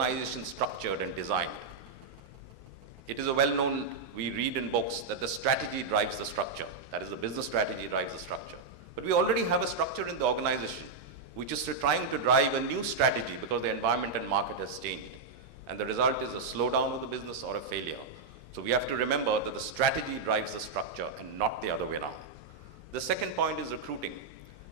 organization structured and designed. It is a well-known, we read in books that the strategy drives the structure. That is, the business strategy drives the structure. But we already have a structure in the organization which is trying to drive a new strategy because the environment and market has changed. And the result is a slowdown of the business or a failure. So we have to remember that the strategy drives the structure and not the other way around. The second point is recruiting.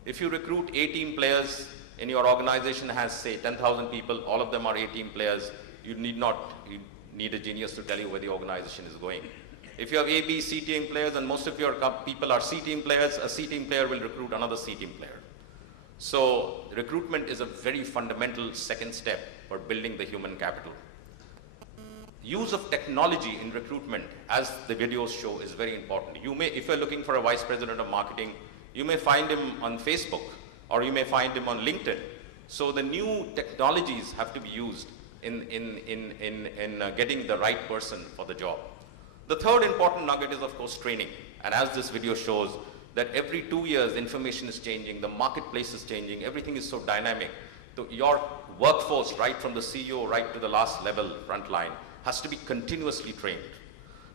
If you recruit 18 players and your organization has, say, 10,000 people, all of them are 18 players, you need a genius to tell you where the organization is going. If you have A, B, C team players and most of your people are C team players, a C team player will recruit another C team player. So recruitment is a very fundamental second step for building the human capital. Use of technology in recruitment, as the videos show, is very important. You may, if you're looking for a vice president of marketing, you may find him on Facebook or you may find him on LinkedIn. So the new technologies have to be used in getting the right person for the job. The third important nugget is, of course, training. And as this video shows, that every 2 years information is changing, the marketplace is changing, everything is so dynamic. So your workforce, right from the CEO right to the last level, frontline, has to be continuously trained.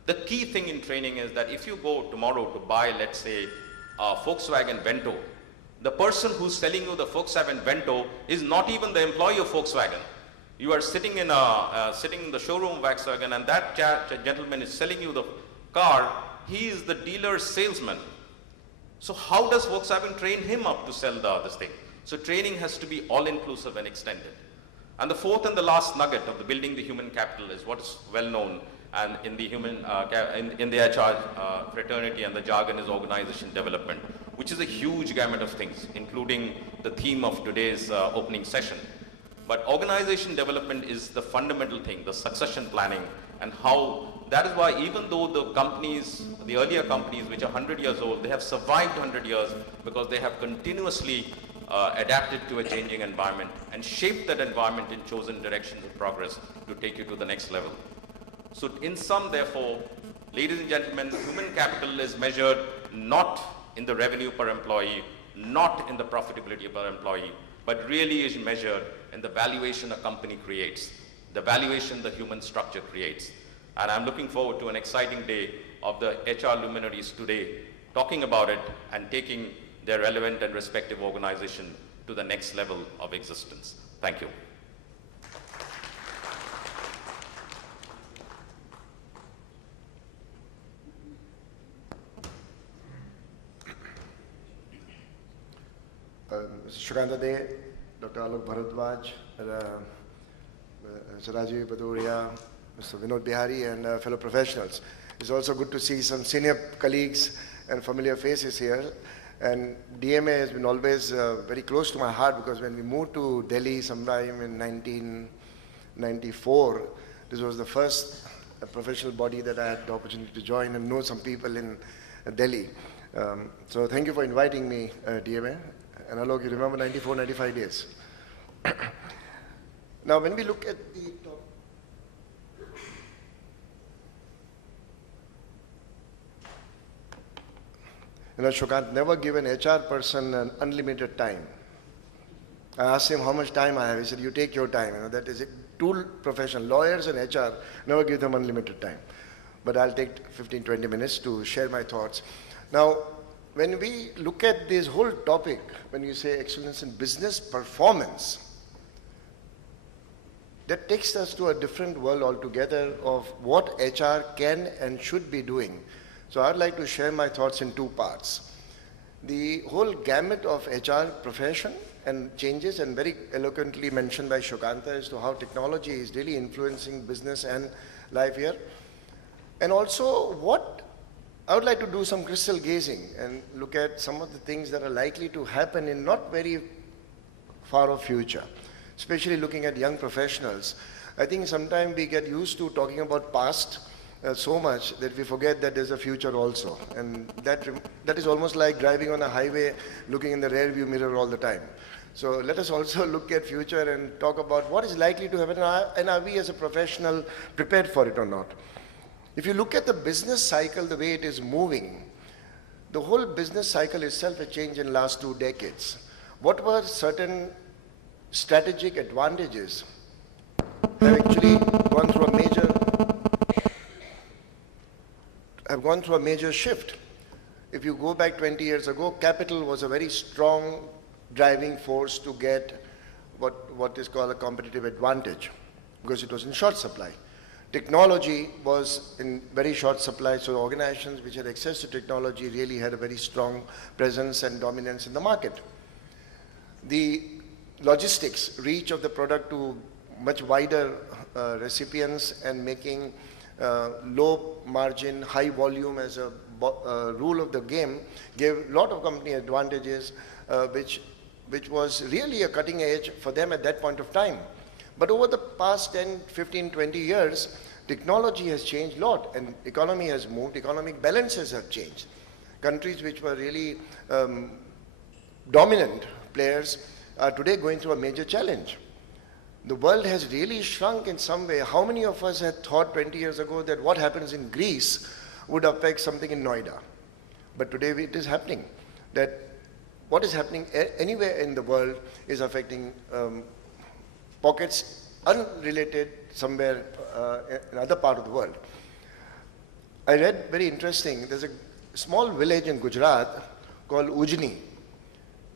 The key thing in training is that if you go tomorrow to buy, let's say, a Volkswagen Vento, the person who's selling you the Volkswagen Vento is not even the employee of Volkswagen. You are sitting in the showroom of Volkswagen, and that gentleman is selling you the car. He is the dealer's salesman. So how does Volkswagen train him up to sell this thing? So training has to be all-inclusive and extended. And the fourth and the last nugget of the building the human capital is what is well known, and in the in the HR fraternity and the jargon is organization development, which is a huge gamut of things, including the theme of today's opening session. But organization development is the fundamental thing, the succession planning, and how, that is why even though the companies, the earlier companies which are 100 years old, they have survived 100 years because they have continuously adapted to a changing environment and shaped that environment in chosen directions of progress to take you to the next level. So in sum, therefore, ladies and gentlemen, human capital is measured not in the revenue per employee, not in the profitability per employee, but really is measured in the valuation a company creates, the valuation the human structure creates. And I'm looking forward to an exciting day of the HR luminaries today talking about it and taking their relevant and respective organization to the next level of existence. Thank you. Mr. Shukanta De, Dr. Alok Bharadwaj, Mr. Rajiv Badoria, Mr. Vinod Bihari, and fellow professionals. It's also good to see some senior colleagues and familiar faces here. And DMA has been always very close to my heart, because when we moved to Delhi sometime in 1994, this was the first professional body that I had the opportunity to join and know some people in Delhi. So thank you for inviting me, DMA. And Alok, you remember 94, 95 days. Now, when we look at the top, you know, Shukant, never give an HR person an unlimited time. I asked him how much time I have. He said, you take your time. You know, that is a tool profession. Lawyers and HR, never give them unlimited time. But I'll take 15, 20 minutes to share my thoughts. Now, when we look at this whole topic, when you say excellence in business performance, that takes us to a different world altogether of what HR can and should be doing. So I'd like to share my thoughts in two parts. The whole gamut of HR profession and changes, and very eloquently mentioned by Shukanta, as to how technology is really influencing business and life here. And also what I would like to do some crystal gazing and look at some of the things that are likely to happen in not very far off future, especially looking at young professionals. I think sometimes we get used to talking about past so much that we forget that there's a future also. And that is almost like driving on a highway looking in the rear view mirror all the time. So let us also look at future and talk about what is likely to happen, and are we as a professional prepared for it or not. If you look at the business cycle, the way it is moving, the whole business cycle itself has changed in the last 2 decades. What were certain strategic advantages have actually gone through a major shift. If you go back 20 years ago, capital was a very strong driving force to get what is called a competitive advantage, because it was in short supply. Technology was in very short supply, so organizations which had access to technology really had a very strong presence and dominance in the market. The logistics, reach of the product to much wider recipients and making low margin, high volume as a rule of the game gave a lot of company advantages, which was really a cutting edge for them at that point of time. But over the past 10, 15, 20 years, technology has changed a lot and economy has moved, economic balances have changed. Countries which were really dominant players are today going through a major challenge. The world has really shrunk in some way. How many of us had thought 20 years ago that what happens in Greece would affect something in Noida? But today it is happening. That what is happening anywhere in the world is affecting pockets unrelated somewhere in another part of the world. I read very interesting, there's a small village in Gujarat called Ujni,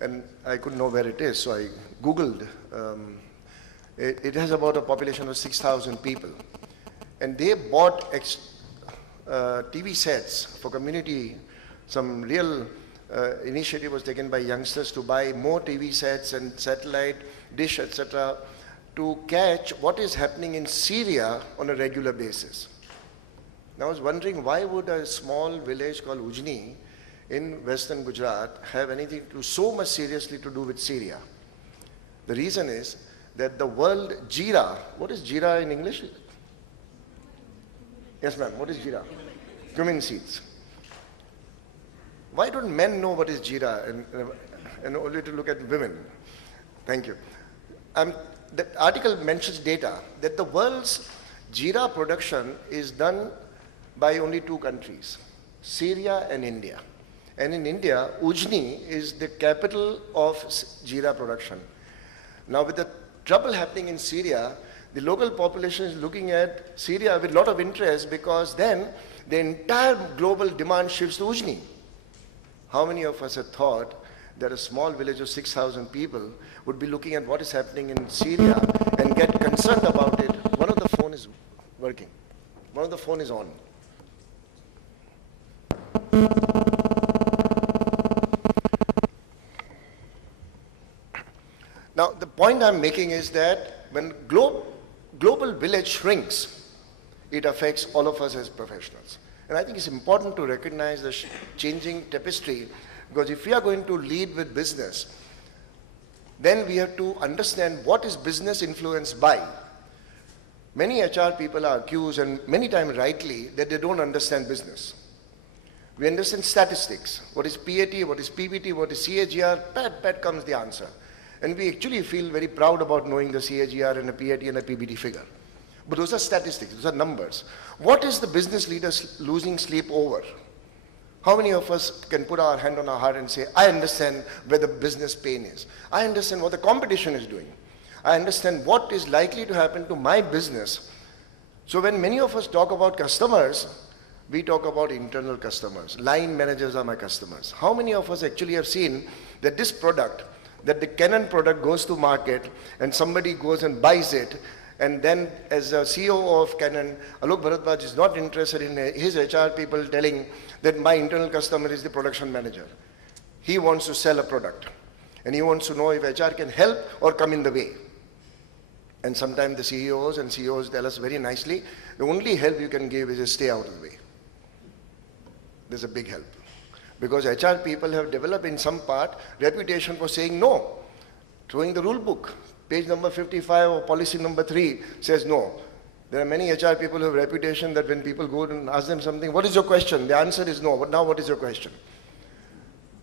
and I couldn't know where it is, so I Googled. It has about a population of 6,000 people. And they bought TV sets for community. Some real initiative was taken by youngsters to buy more TV sets and satellite dish, etc., to catch what is happening in Syria on a regular basis. Now I was wondering, why would a small village called Ujni in western Gujarat have anything so much seriously to do with Syria? The reason is that the world jeera, what is jeera in English? Yes ma'am, what is jeera? Cumin seeds. Why don't men know what is jeera and only to look at women? Thank you. The article mentions data that the world's jeera production is done by only two countries, Syria and India. And in India, Ujni is the capital of jeera production. Now with the trouble happening in Syria, the local population is looking at Syria with a lot of interest, because then the entire global demand shifts to Ujni. How many of us have thought that a small village of 6,000 people would be looking at what is happening in Syria and get concerned about it? One of the phone is working. One of the phone is on. Now, the point I'm making is that when global village shrinks, it affects all of us as professionals. And I think it's important to recognize the changing tapestry, because if we are going to lead with business, then we have to understand what is business influenced by. Many HR people are accused, and many times rightly, that they don't understand business. We understand statistics. What is PAT, what is PBT, what is CAGR, pat comes the answer. And we actually feel very proud about knowing the CAGR and a PAT and a PBT figure. But those are statistics, those are numbers. What is the business leader losing sleep over? How many of us can put our hand on our heart and say, I understand where the business pain is. I understand what the competition is doing. I understand what is likely to happen to my business. So when many of us talk about customers, we talk about internal customers. Line managers are my customers. How many of us actually have seen that this product, that the Canon product goes to market and somebody goes and buys it, and then as a CEO of Canon, Alok Bharadwaj is not interested in his HR people telling that my internal customer is the production manager. He wants to sell a product and he wants to know if HR can help or come in the way. And sometimes the CEOs and CEOs tell us very nicely, the only help you can give is to stay out of the way. There's a big help. Because HR people have developed in some part reputation for saying no, throwing the rule book. Page number 55 or policy number 3 says no. There are many HR people who have reputation that when people go and ask them something, what is your question? The answer is no. But now what is your question?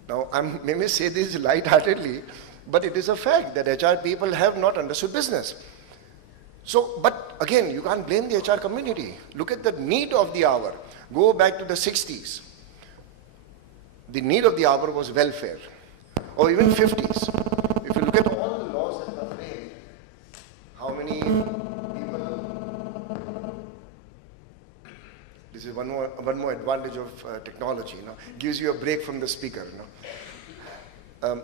Now I may say this light-heartedly, but it is a fact that HR people have not understood business. So, but again, you can't blame the HR community. Look at the need of the hour. Go back to the 60s. The need of the hour was welfare, or even 50s. If you look at all the laws that were framed, how many people This is one more advantage of technology, you know. Gives you a break from the speaker, you know.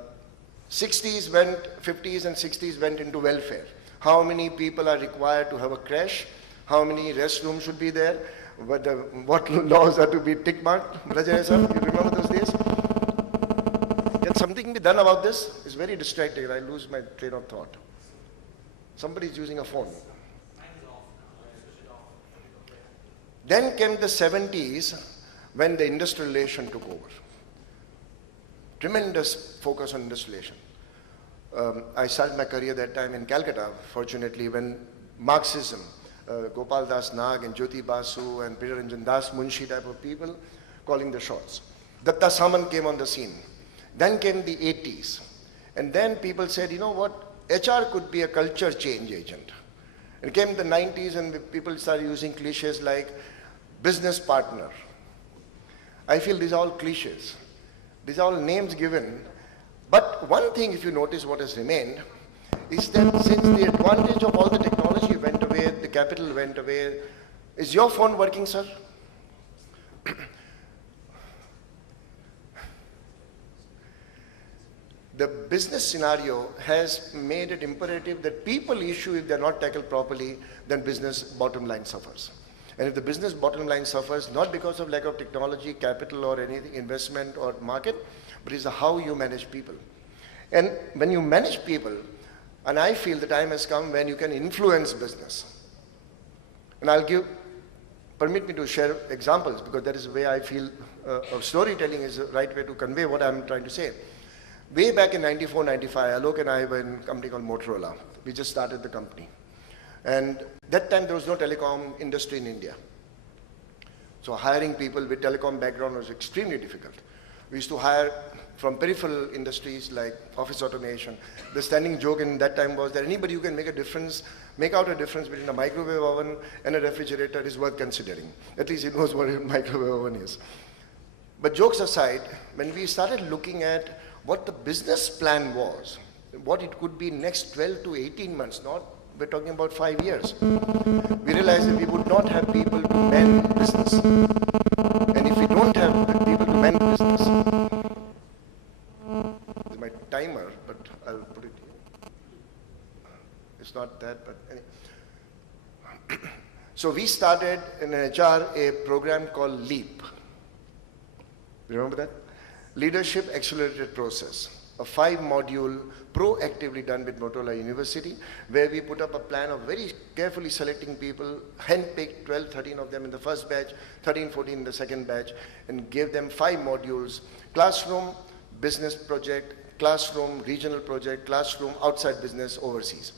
60s went, 50s and 60s went into welfare. How many people are required to have a crash? How many restrooms should be there? What laws are to be tick marked? Rajay sir, you remember those days? Can something be done about this? It's very distracting. I lose my train of thought. Somebody is using a phone. Then came the 70s when the industrialization took over. Tremendous focus on industrialization. I started my career that time in Calcutta, fortunately, when Marxism, Gopal Das Nag and Jyoti Basu and Peter Ranjan Das Munshi type of people calling the shots. Datta Saman came on the scene. Then came the 80s. And then people said, you know what, HR could be a culture change agent. It came the 90s and people started using cliches like business partner. I feel these are all cliches. These are all names given. But one thing, if you notice what has remained, is that since the advantage of all the technology went away, the capital went away, is your phone working, sir? The business scenario has made it imperative that people issue, if they're not tackled properly, then business bottom line suffers. And if the business bottom line suffers, not because of lack of technology, capital or anything, investment or market, but it's how you manage people. And when you manage people, and I feel the time has come when you can influence business. And permit me to share examples, because that is the way I feel storytelling is the right way to convey what I'm trying to say. Way back in 94, 95, Alok and I were in a company called Motorola. We just started the company. And that time there was no telecom industry in India. So hiring people with telecom background was extremely difficult. We used to hire from peripheral industries like office automation. The standing joke in that time was that anybody who can make out a difference between a microwave oven and a refrigerator is worth considering. At least he knows what a microwave oven is. But jokes aside, when we started looking at what the business plan was, what it could be next 12 to 18 months, we're talking about 5 years. We realized that we would not have people to man business. And if we don't have people to man business, this is my timer, but I'll put it here. It's not that, but anyway. So we started in HR a program called LEAP. Remember that? Leadership Accelerated Process, a 5-module proactively done with Motorola University, where we put up a plan of very carefully selecting people, handpicked 12, 13 of them in the first batch, 13, 14 in the second batch, and gave them 5 modules: classroom, business project, classroom, regional project, classroom, outside business, overseas.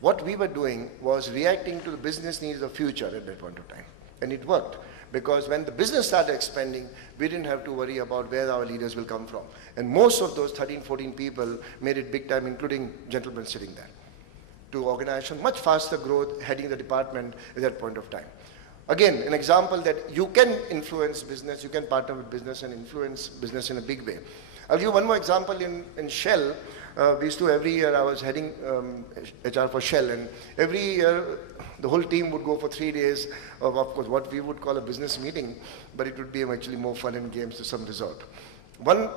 What we were doing was reacting to the business needs of future at that point of time. And it worked. Because when the business started expanding, we didn't have to worry about where our leaders will come from. And most of those 13, 14 people made it big time, including gentlemen sitting there, to organization, much faster growth heading the department at that point of time. Again, an example that you can influence business, you can partner with business and influence business in a big way. I'll give you one more example in Shell. We used to, every year I was heading HR for Shell, and every year the whole team would go for 3 days of course, what we would call a business meeting, but it would be actually more fun and games to some resort. One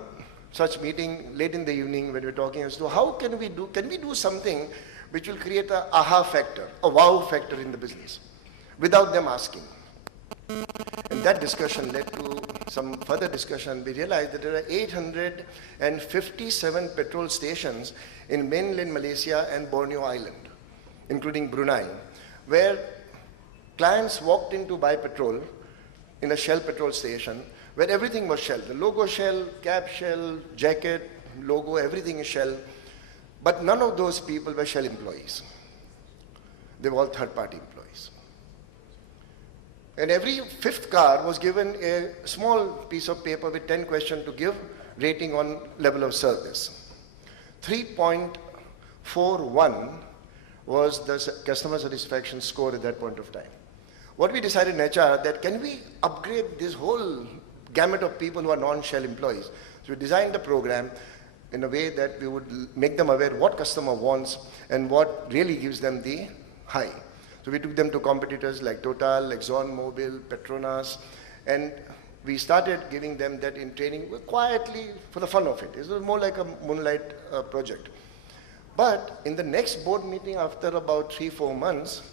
such meeting late in the evening when we were talking as to how can we do something which will create a aha factor, a wow factor in the business, without them asking. And that discussion led to some further discussion. We realized that there are 857 petrol stations in mainland Malaysia and Borneo Island, including Brunei, where clients walked in to buy petrol in a Shell petrol station, where everything was Shell. The logo Shell, cap Shell, jacket, logo, everything is Shell. But none of those people were Shell employees. They were all third-party employees. And every 5th car was given a small piece of paper with 10 questions to give rating on level of service. 3.41 was the customer satisfaction score at that point of time. What we decided in HR that can we upgrade this whole gamut of people who are non-Shell employees. So we designed the program in a way that we would make them aware what customer wants and what really gives them the high. So we took them to competitors like Total, ExxonMobil, Petronas, and we started giving them that in training quietly for the fun of it. It was more like a moonlight project. But in the next board meeting after about 3-4 months,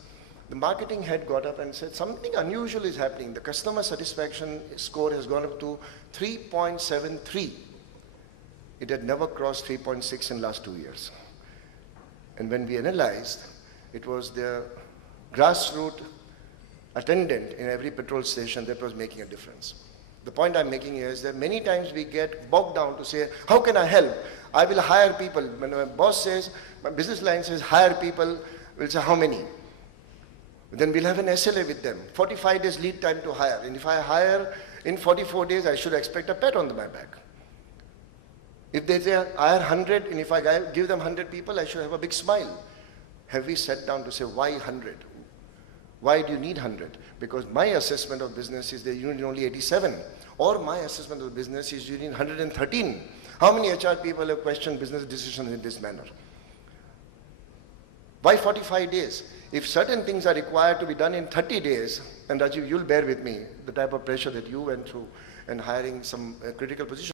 the marketing head got up and said something unusual is happening. The customer satisfaction score has gone up to 3.73. It had never crossed 3.6 in the last 2 years. And when we analyzed, it was the grassroots attendant in every petrol station that was making a difference. The point I'm making here is that many times we get bogged down to say, how can I help? I will hire people. When my boss says, my business line says, hire people, we'll say, how many? Then we'll have an SLA with them. 45 days lead time to hire. And if I hire in 44 days, I should expect a pat on my back. If they say, I hire 100, and if I give them 100 people, I should have a big smile. Have we sat down to say, why 100? Why do you need 100? Because my assessment of business is that you need only 87. Or my assessment of business is you need 113. How many HR people have questioned business decisions in this manner? Why 45 days? If certain things are required to be done in 30 days, and Rajiv, you'll bear with me, the type of pressure that you went through and hiring some critical positions.